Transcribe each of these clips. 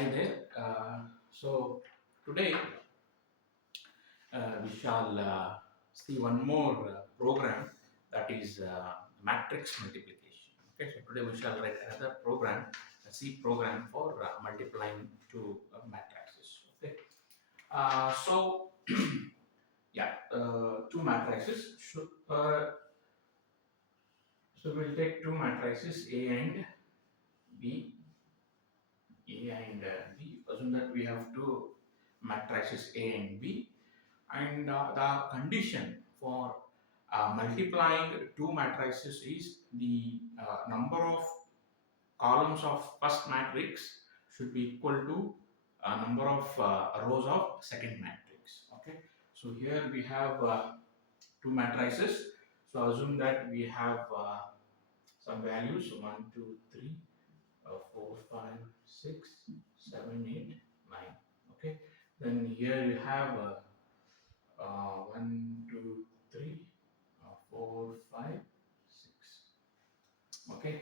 Hi there. So today we shall see one more program, that is matrix multiplication. Okay, so today we shall write another program, a C program for multiplying two matrices. Okay, so yeah, two matrices should. So we'll take two matrices A and B. A and B. Assume that we have two matrices A and B, and the condition for multiplying two matrices is the number of columns of first matrix should be equal to number of rows of second matrix. Okay, so here we have two matrices. So assume that we have some values 1, 2, 3, 4, 5, 6, 7, 8, 9. Okay, then here you have 1, 2, 3, 4, 5, 6. Okay,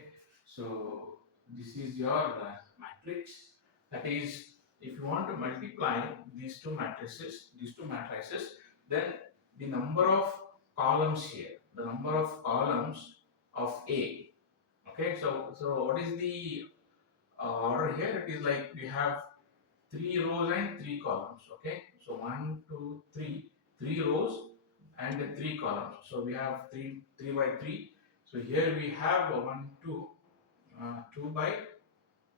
so this is your matrix. That is, if you want to multiply these two matrices, then the number of columns here, the number of columns of A. Okay, so what is the order here? It is like we have three rows and three columns. Okay, so 1, 2, 3, three rows and three columns. So we have 3 by 3. So here we have 1, 2, 2 by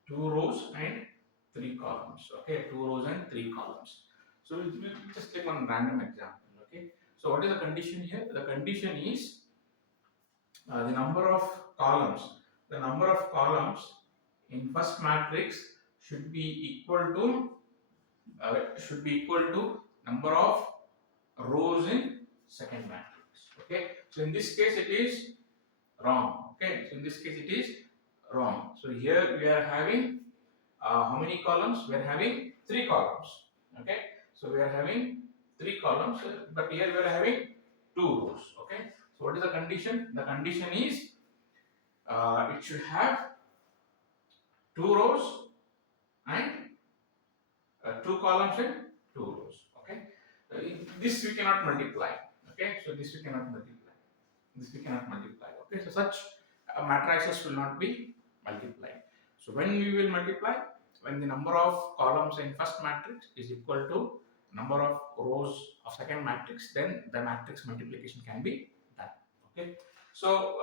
2 rows and 3 columns. Okay, 2 rows and 3 columns. So we'll just take one random example. Okay, so what is the condition here? The condition is the number of columns. The number of columns in first matrix should be equal to number of rows in second matrix. Okay, so in this case it is wrong. Okay, so in this case it is wrong. So here we are having how many columns? We are having three columns. Okay, so we are having three columns, but here we are having two rows. Okay, so what is the condition? The condition is it should have two rows and two columns and two rows. Okay, this we cannot multiply. Okay, so this we cannot multiply. This we cannot multiply. Okay, so such matrices will not be multiplied. So when we will multiply, when the number of columns in first matrix is equal to number of rows of second matrix, then the matrix multiplication can be done. Okay, so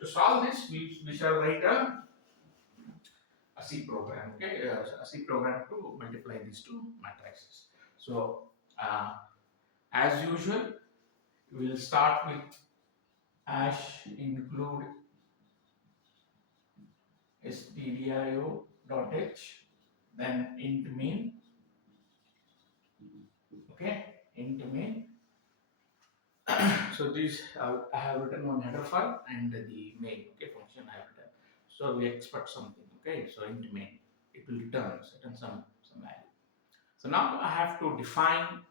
to solve this, we shall write a C program. Okay, a C program to multiply these two matrices. So as usual, we will start with hash include stdio.h, then int main. Okay, int main. So this I have written one header file and the main, okay, function I have written. So we expect something. Okay, so int main, it will return some value. So now I have to define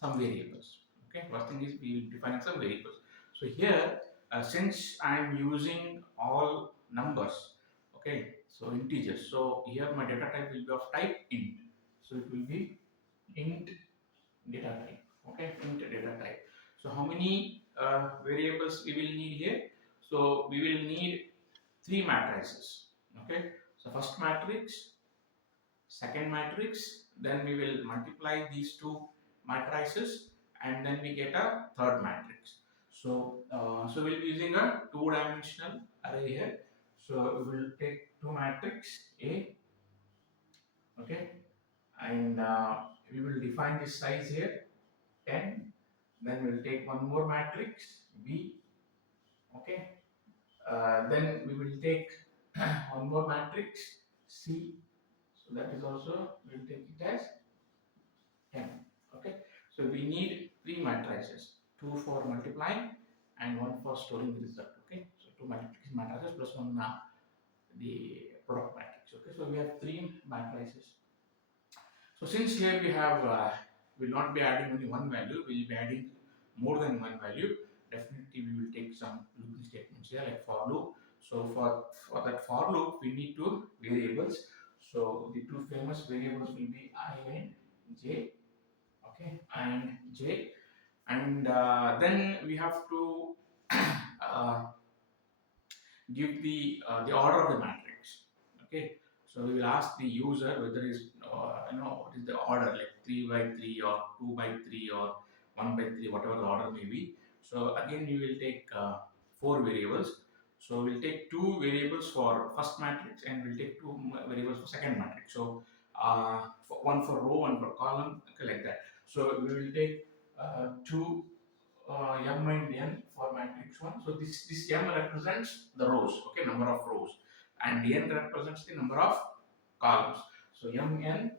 some variables. Okay, first thing is we will define some variables. So here since I am using all numbers, okay, so integers, so here my data type will be of type int, so it will be int data type. Okay, int data type. So how many variables we will need here? So we will need three matrices. Okay, so first matrix, second matrix, then we will multiply these two matrices and then we get a third matrix. So so we'll be using a two-dimensional array here. So we will take two matrix A. Okay, and we will define this size here 10. Then we'll take one more matrix B. Okay, then we will take one more matrix C. So that is also, we will take it as 10. Okay, so we need three matrices, two for multiplying and one for storing the result. Okay, so two multiplication matrices plus one the product matrix. Okay, so we have three matrices. So since here we have will not be adding only one value, we will be adding more than one value. Definitely we will take some looping statements here like for loop. So for that for loop we need two variables. So the two famous variables will be I and j, okay, I and j, and then we have to uh, give the order of the matrix. Okay, so we will ask the user whether is what is the order, like 3 by 3 or 2 by 3 or 1 by 3, whatever the order may be. So again we will take four variables. So we'll take two variables for first matrix and we'll take two variables for second matrix. So one for row, one for column, okay, like that. So we will take two m and n for matrix 1. So this m represents the rows, okay, number of rows, and n represents the number of columns. So m, n,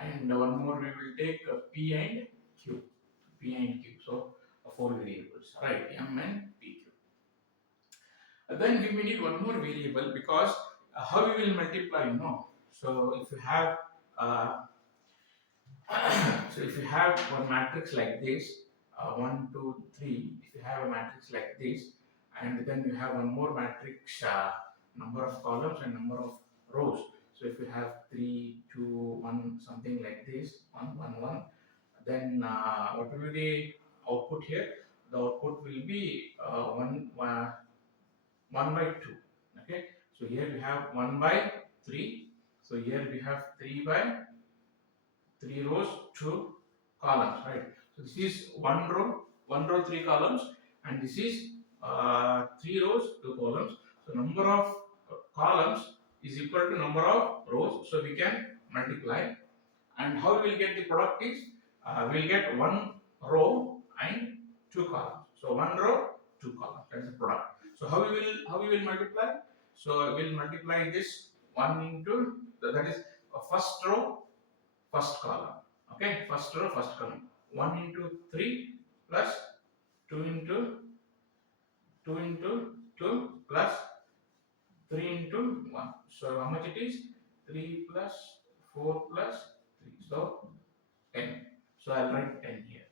and one more we will take p and q. P and q. So four variables, right? M, n, p, q. Then we need one more variable because how we will multiply, So if you have uh, so if you have one matrix like this, 1, 2, 3, if you have a matrix like this, and then you have one more matrix, number of columns and number of rows. So if you have 3, 2, 1, something like this, 1, 1, 1, then what will be the output here? The output will be 1 by 2. Okay, so here we have 1 by 3. So here we have 3 by 3 rows, 2 columns, right? So this is one row, 3 columns, and this is 3 rows, 2 columns. So number of columns is equal to number of rows, so we can multiply. And how we will get the product is, we will get one row and 2 columns. So one row, 2 columns, that is the product. So how we will multiply? So we will multiply this 1 into, that is first row, first column. Okay, first row, first column. 1 into 3 plus 2 into 2 into 2 plus 3 into 1. So how much it is? 3 plus 4 plus 3. So 10. So I'll write 10 here.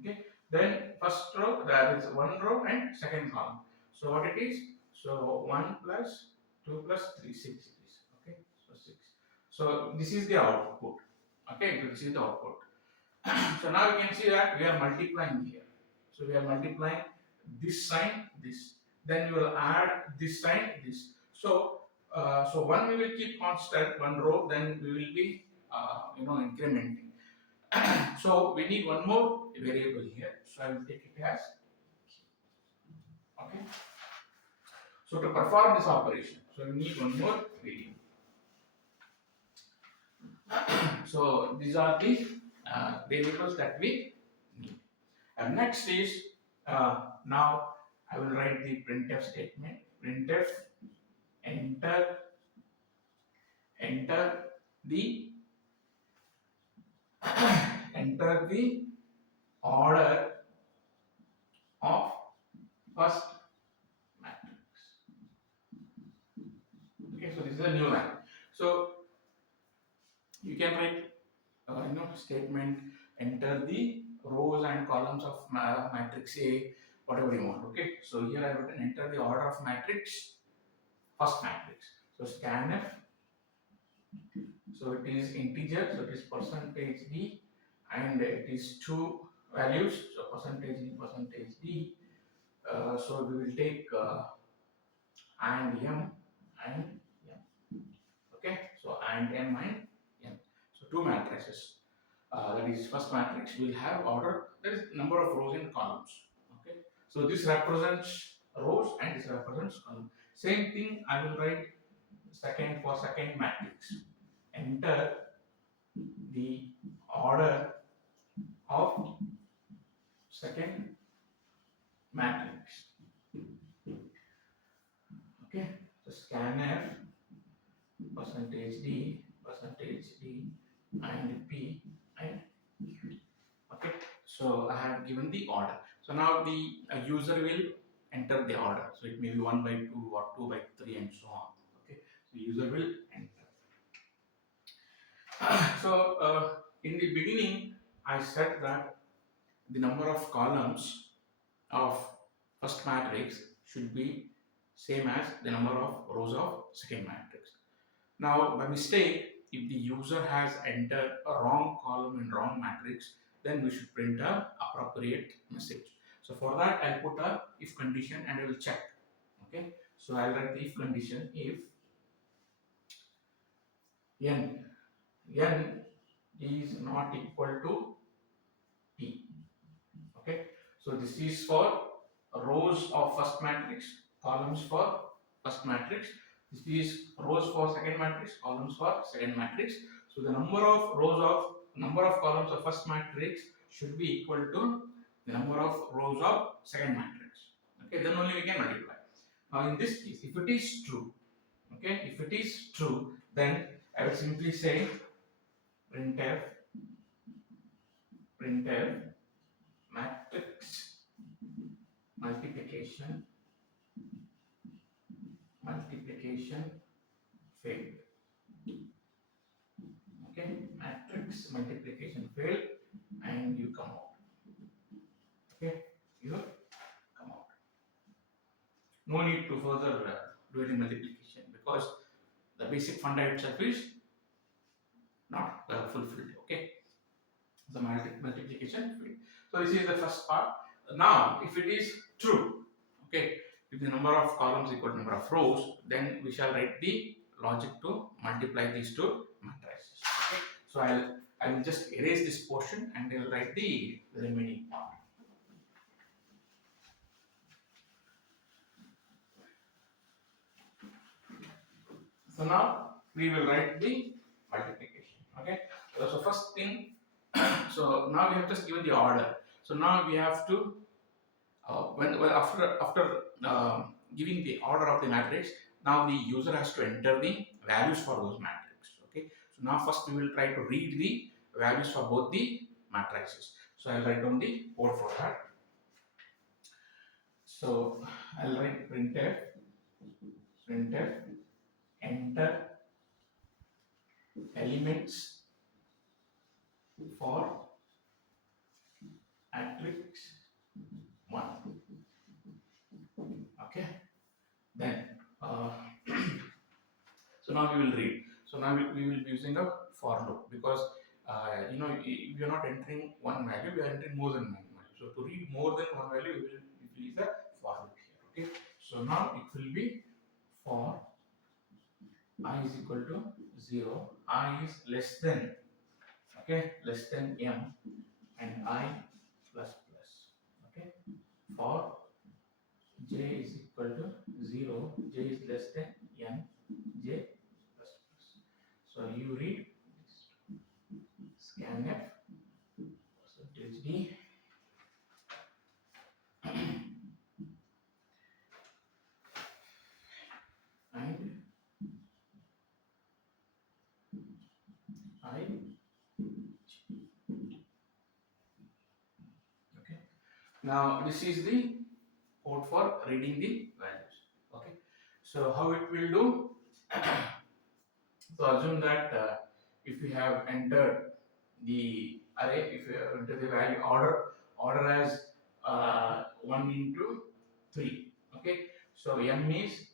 Okay. Then first row, that is one row and second column. So what it is? So 1 plus 2 plus 3, 6 it is. Okay. So 6. So this is the output. Okay. So this is the output. So now you can see that we are multiplying here. So we are multiplying this sign, this. Then you will add this sign, this. So one we will keep constant, one row. Then we will be incrementing. So we need one more variable here. So I will take it as, okay. So to perform this operation, so we need one more variable. So these are the variables that we need. And next is, now I will write the printf statement. Printf enter the enter the order of first matrix. Okay, so this is a new line. So you can write statement enter the rows and columns of matrix A, whatever you want. Okay, so here I have written enter the order of matrix, first matrix. So scanf, so it is integer, so it is percentage D, and it is two values, so percentage D, percentage D. So we will take and m and m. Okay, so and m and n. So two matrices. That is first matrix will have order, that is number of rows and columns. Okay, so this represents rows and this represents column. Same thing I will write second for second matrix. Enter the order of second matrix. Okay, so scanf percentage D, and P and Q. Okay, so I have given the order. So now the user will enter the order. So it may be 1 by 2 or 2 by 3 and so on. Okay, so user will enter. So in the beginning, I said that the number of columns of first matrix should be same as the number of rows of second matrix. Now by mistake, if the user has entered a wrong column and wrong matrix, then we should print a appropriate message. So for that, I'll put a if condition and I will check. Okay, so I'll write the if condition if n is not equal to t. Okay, so this is for rows of first matrix, columns for first matrix. This is rows for second matrix, columns for second matrix. So the number of columns of first matrix should be equal to the number of rows of second matrix. Okay, then only we can multiply. Now in this case, if it is true, okay, if it is true, then I will simply say printf matrix multiplication failed. Okay, matrix multiplication failed, and you come out. Okay, you come out. No need to further do any multiplication because the basic funda itself is not fulfilled. Okay, the multiplication failed. So this is the first part. Now, if it is true, okay, if the number of columns equal to number of rows, then we shall write the logic to multiply these two matrices. Okay, so I will just erase this portion and I will write the remaining part. So now we will write the multiplication. Okay, so first thing, so now we have just given the order. So now we have to after giving the order of the matrix, now the user has to enter the values for those matrices. Okay, so now first we will try to read the values for both the matrices. So I'll write down the code for that. So I'll write printf enter elements for matrix 1. Okay, then so now we will read. So now we will be using a for loop because if you are not entering one value, we are entering more than one value. So to read more than one value, we will use a for loop here. Okay, so now it will be for I is equal to 0, I is less than, okay, less than m, and I plus plus. Okay, for j is equal to 0, j is less than n, j plus plus. So you read scanf percentage d and I. Okay, now this is the code for reading the values. Okay, so how it will do? So assume that if we have entered the array, if you have entered the value order as 1 into 3. Okay, so m is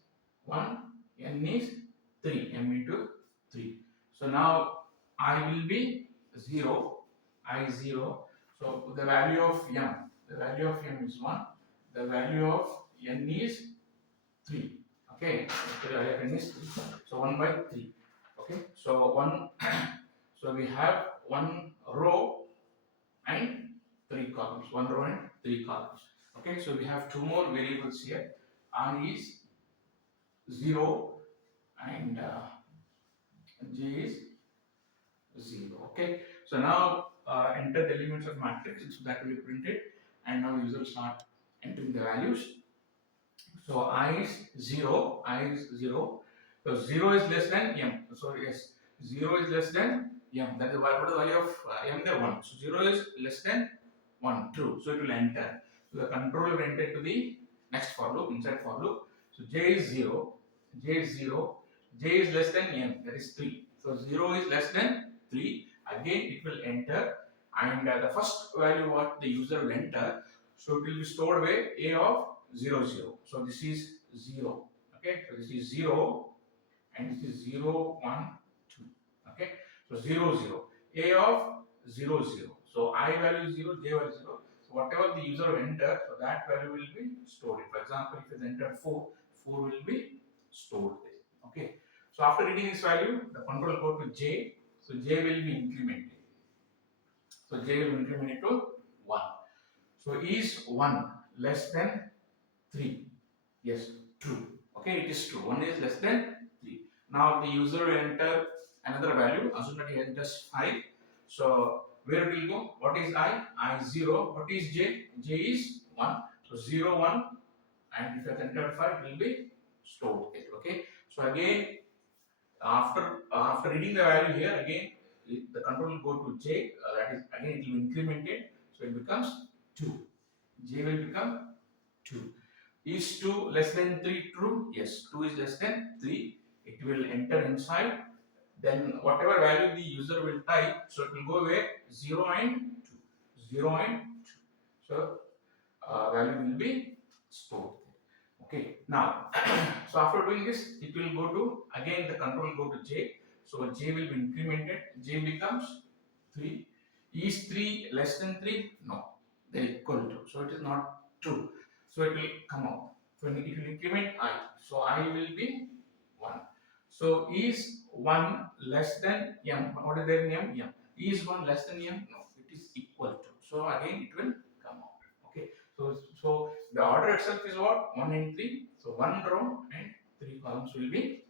1, n is 3, m into 3. So now I will be 0, I is 0. So the value of m is 1, the value of n is 3. Okay, so the value of n is 3. So 1 by 3. Okay, so so we have one row and 3 columns, one row and 3 columns. Okay, so we have two more variables here. I is 0 and j is 0. Okay, so now enter the elements of matrix, so that will be printed, and now user will start entering the values. So I is 0, so 0 is less than m. So yes, 0 is less than m. That is what is the value of m there? 1. So 0 is less than 1, true. So it will enter. So the control will enter to the next for loop, inside for loop. So j is 0, j is less than m, that is 3. So 0 is less than 3. Again it will enter, and the first value what the user will enter, so it will be stored away a of 0 0. So this is 0. Okay, so this is 0 and this is 0 1 2. Okay, so 0 0, a of 0 0. So I value is 0, j value is 0. So whatever the user will enter, so that value will be stored. For example, if it entered 4, 4 will be stored there. Okay. So after reading this value, the control go to j. So j will be incremented. So j will increment it to 1. So is 1 less than 3? Yes, true. Okay, it is true. 1 is less than 3. Now the user will enter another value. Assume that he enters 5. So where it will go? What is I? I is 0. What is j? J is 1. So 0, 1. And if you have entered 5, it will be stored there. Okay. So again, after reading the value here, again the control will go to j. That is, again it will increment it. So it becomes 2. J will become 2. Is 2 less than 3 true? Yes, 2 is less than 3. It will enter inside. Then whatever value the user will type, so it will go where 0 and 2. 0 and 2. So value will be stored. Okay, now so after doing this, it will go to again the control will go to j. So j will be incremented. J becomes 3. Is 3 less than 3? No, they are equal to. So it is not true. So it will come out. So it will increment I. So I will be 1. So is 1 less than m? What is there in m? M. Is 1 less than m? No, it is equal to. So again it will come out. Okay. So the order itself is what? 1 and 3. So 1 row and 3 columns will be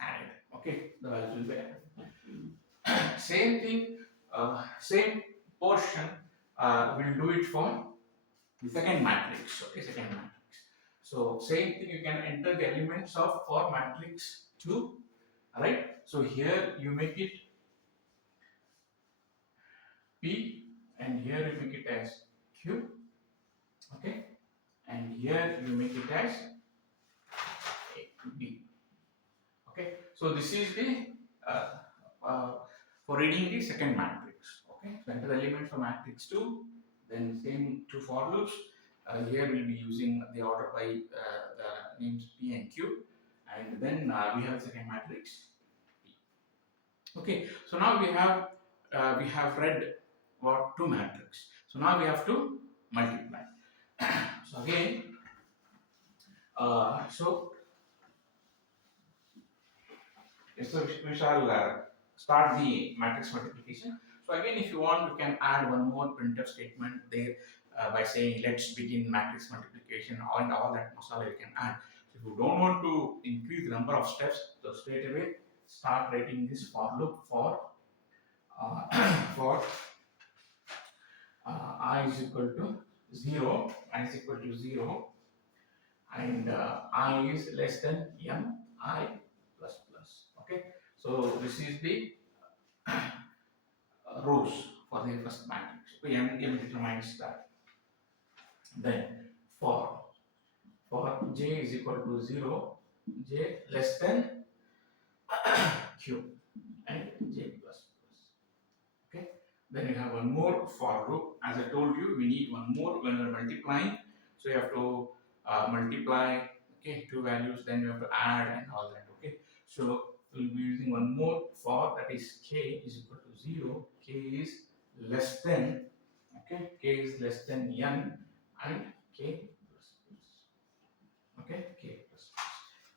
added. Okay, the values will be added. Same thing, same portion. We'll do it for the second matrix. Okay, second matrix. So same thing. You can enter the elements of for matrix 2. Right. So here you make it P, and here you make it as Q. Okay, and here you make it as B. Okay, so this is the uh, uh, for reading the second matrix. Okay, so enter the elements for matrix 2, then same two for loops. Here we'll be using the order by the names P and Q, and then we have second matrix P. Okay, so now we have read what two matrix. So now we have to multiply. So again, so so we shall start the matrix multiplication. So again, if you want, you can add one more printf statement there by saying let's begin matrix multiplication, and all that masala you can add. So if you don't want to increase the number of steps, so straight away start writing this for loop for for I is equal to 0, I is equal to 0, and I is less than m, I plus plus. Okay, so this is the rows for the first matrix. So m determines that. Then for j is equal to 0, j less than q, and j plus plus. Okay. Then you have one more for loop. As I told you, we need one more when we're multiplying. So you have to multiply, okay, two values, then you have to add and all that. Okay. So we'll be using one more for, that is k is equal to 0, k is less than, okay, k is less than n, and k plus plus. Okay, k plus plus.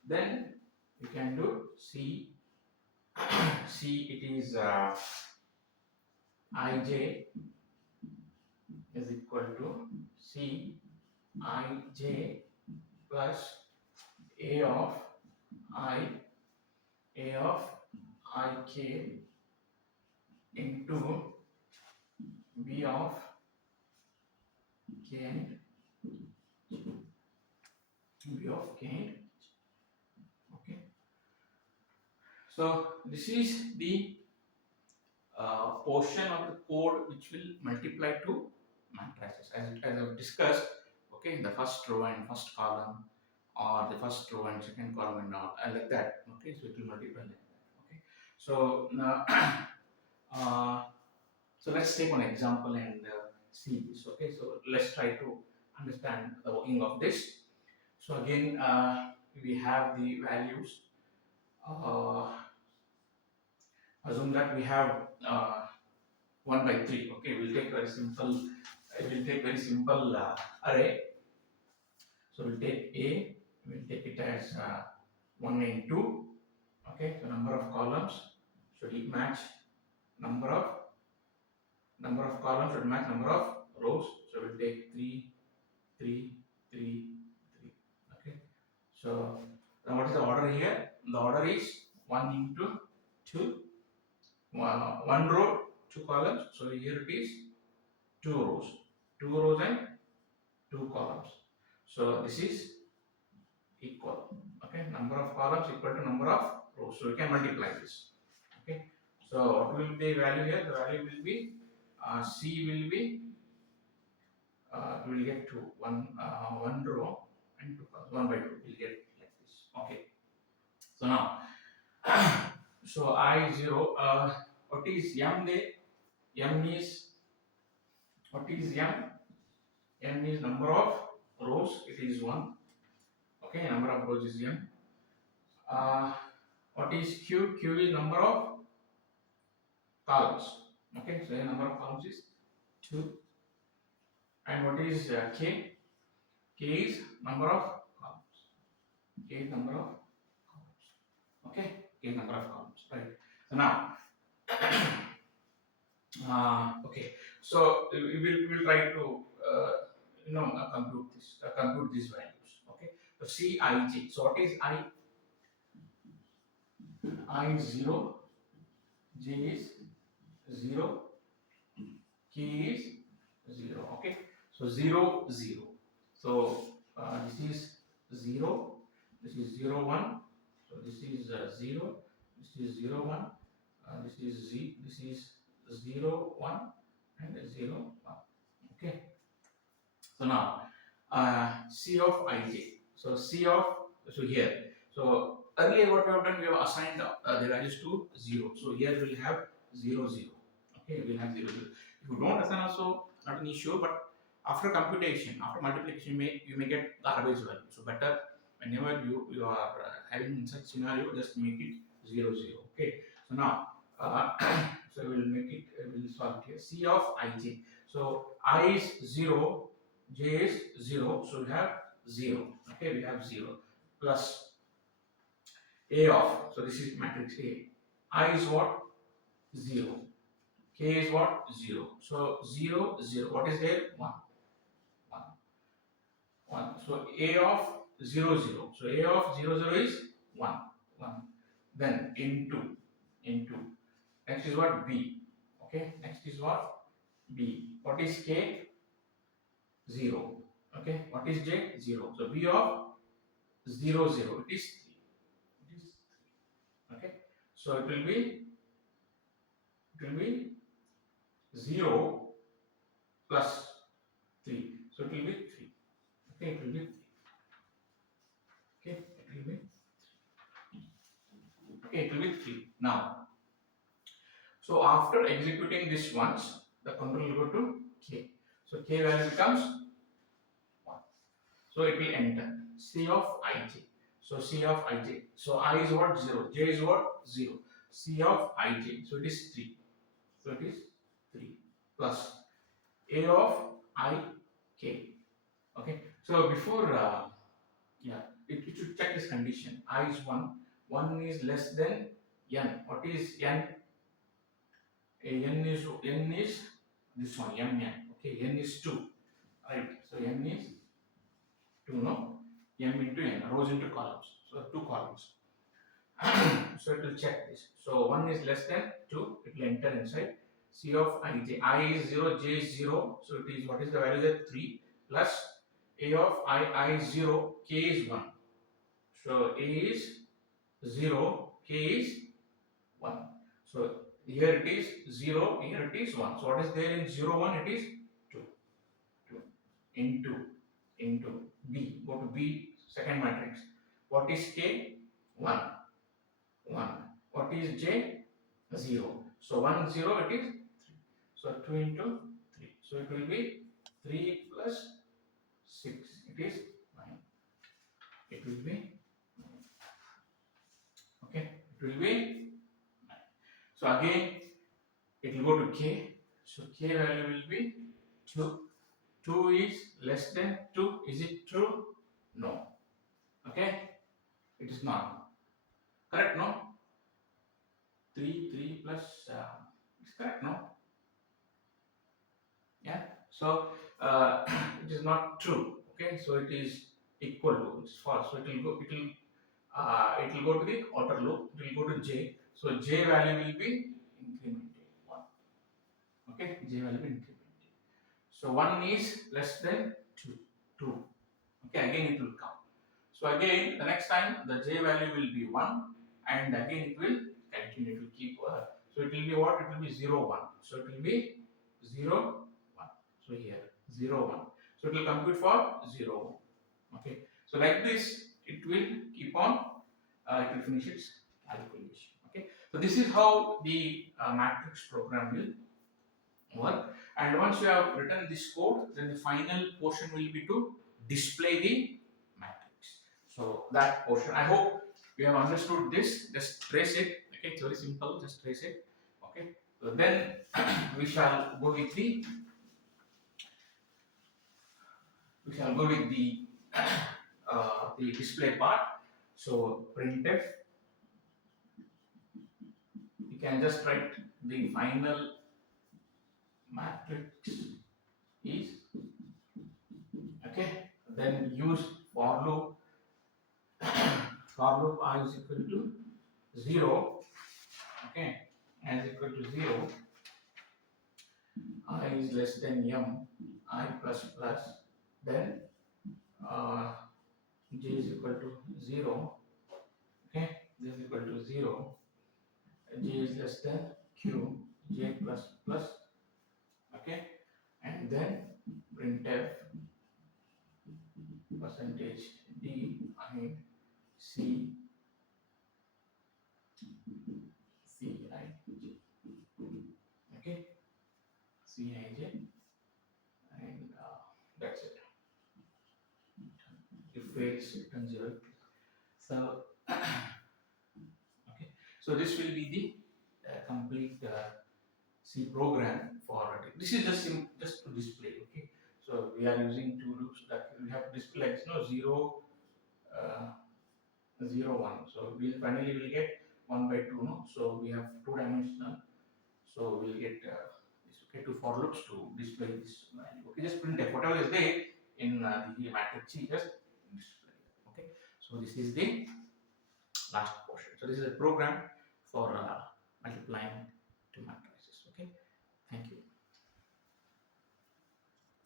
Then you can do c. C, it is ij is equal to c ij plus a of I, a of ik into b of k and b of k and okay. So this is the portion of the code which will multiply two matrices as I've discussed. Okay, the first row and first column, or the first row and second column, and all like that. Okay, so it will multiply like that. Okay, so now so let's take one example and see this. Okay, so let's try to understand the working of this. So again, we have the values. Assume that we have 1 by 3. Okay, we'll take very simple. It will take very simple array. So we'll take A. We'll take it as 1 and 2. Okay, so number of columns should it match number of columns should match number of rows. So we'll take 3, 3, 3, 3. Okay. So now what is the order here? The order is 1 into 2. One row, 2 columns. So here it is 2 rows. 2 rows and 2 columns. So this is equal. Okay. Number of columns equal to number of rows. So we can multiply this. Okay. So what will be the value here? The value will be C will be we will get 2 one row and 2 columns 1 by 2 we'll get like this. Okay. So now so I0 what is m there? M is what is m? M is number of rows. It is 1. Okay, number of rows is m. What is q? Q is number of columns. Okay, so the number of columns is 2. And what is k? K is number of columns. K is number of columns. Okay, K is number of columns. Right. So now, okay. So we will try to compute these values. Okay. So C I J. So what is I? I is 0. J is 0. K is 0. Okay. So 0 0. So this is 0. This is 0 1. So this is 0. This is 0 1. This is Z. This is 0 1 and 0 1. Okay. So now C of ij. So here. So earlier what we have done, we have assigned the values to 0. So here we'll have 0 0. Okay, we'll have 0 0. If you don't assign also, not an issue, but after computation, after multiplication, you may get the average value. So better whenever you are having such scenario, just make it 0 0. Okay. So now so we'll make it we'll solve it here. C of ij. So I is 0, j is 0, so we have 0. Okay, we have 0 plus a of, so this is matrix A. I is what? 0. K is what? 0. So 0 0. What is there? 1 1 1. So A of 0 0. So A of 0 0 is 1 1. Then into next is what? B. Okay, next is what? B. What is K? 0. Okay, what is J? 0. So B of 0 0, it is 3. It is 3. Okay, so it will be 0 plus 3. So it will be 3. Okay, it will be 3. Okay, it will be 3. Okay, it will be 3. Now, so after executing this once, the control will go to K. So K value becomes 1. So it will enter C of ij. So C of ij. So I is what? 0. J is what? 0. C of ij. So it is 3. So it is 3 plus A of I K. Okay. So before it should check this condition. I is 1. 1 is less than n. What is n? N is this one. M n. Okay. N is 2. Right. So n is 2. No. M into n. Rows into columns. So 2 columns. So it will check this. So 1 is less than 2. It will enter inside. C of ij. I is 0. J is 0. So it is what is the value there? 3 plus A of I is 0. K is 1. So A is 0. K is 1. So here it is 0. Here it is 1. So what is there in 0 1? It is 2. 2 into B. Go to B, second matrix. What is K? 1. 1. What is J? 0. So 1 0 it is 3. So 2 into 3. So it will be 3 plus 6. It is 9. It will be okay. It will be 9. So again, it will go to k. So k value will be 2. 2 is less than 2. Is it true? No. Okay? It is not. Correct? No? 3 plus it's correct, no? Yeah. So it is not true. Okay. So it is equal to, it's false. So it will go to the outer loop. It will go to j. So j value will be incremented 1. Okay. J value will be incremented. So 1 is less than 2. 2. Okay. Again it will come. So again the next time the j value will be 1, and again it will continue to keep. So it will be what? It will be 0 1. So it will be 0 1. So here 0 1. So it will compute for 0 1. Okay. So like this it will keep on. It will finish its calculation. Okay. So this is how the matrix program will work. And once you have written this code, then the final portion will be to display the matrix. So that portion, I hope you have understood this. Just trace it. Okay, it's very simple. Just trace it. Okay. So then we shall go with the display part. So printf, you can just write the final matrix is, okay. Then use for loop. For loop I is equal to 0. Okay, I is equal to 0. I is less than m. I plus plus. Then uh, j is equal to 0. Okay, j is equal to 0. J is less than q. J plus plus. Okay, and then printf percentage d I c c I j. Okay, c I j, and that's it. If fails, return 0. So okay, so this will be the complete C program for this is just to display. Okay, so we are using two loops that we have to display, like, 0 uh, 0 1. So we'll finally will get 1 by 2. No, so we have two dimensional. So we'll get this, okay, two for loops to display this value. Okay, just print f whatever is there in the matrix C, just display. Okay, so this is the last portion. So this is a program for multiplying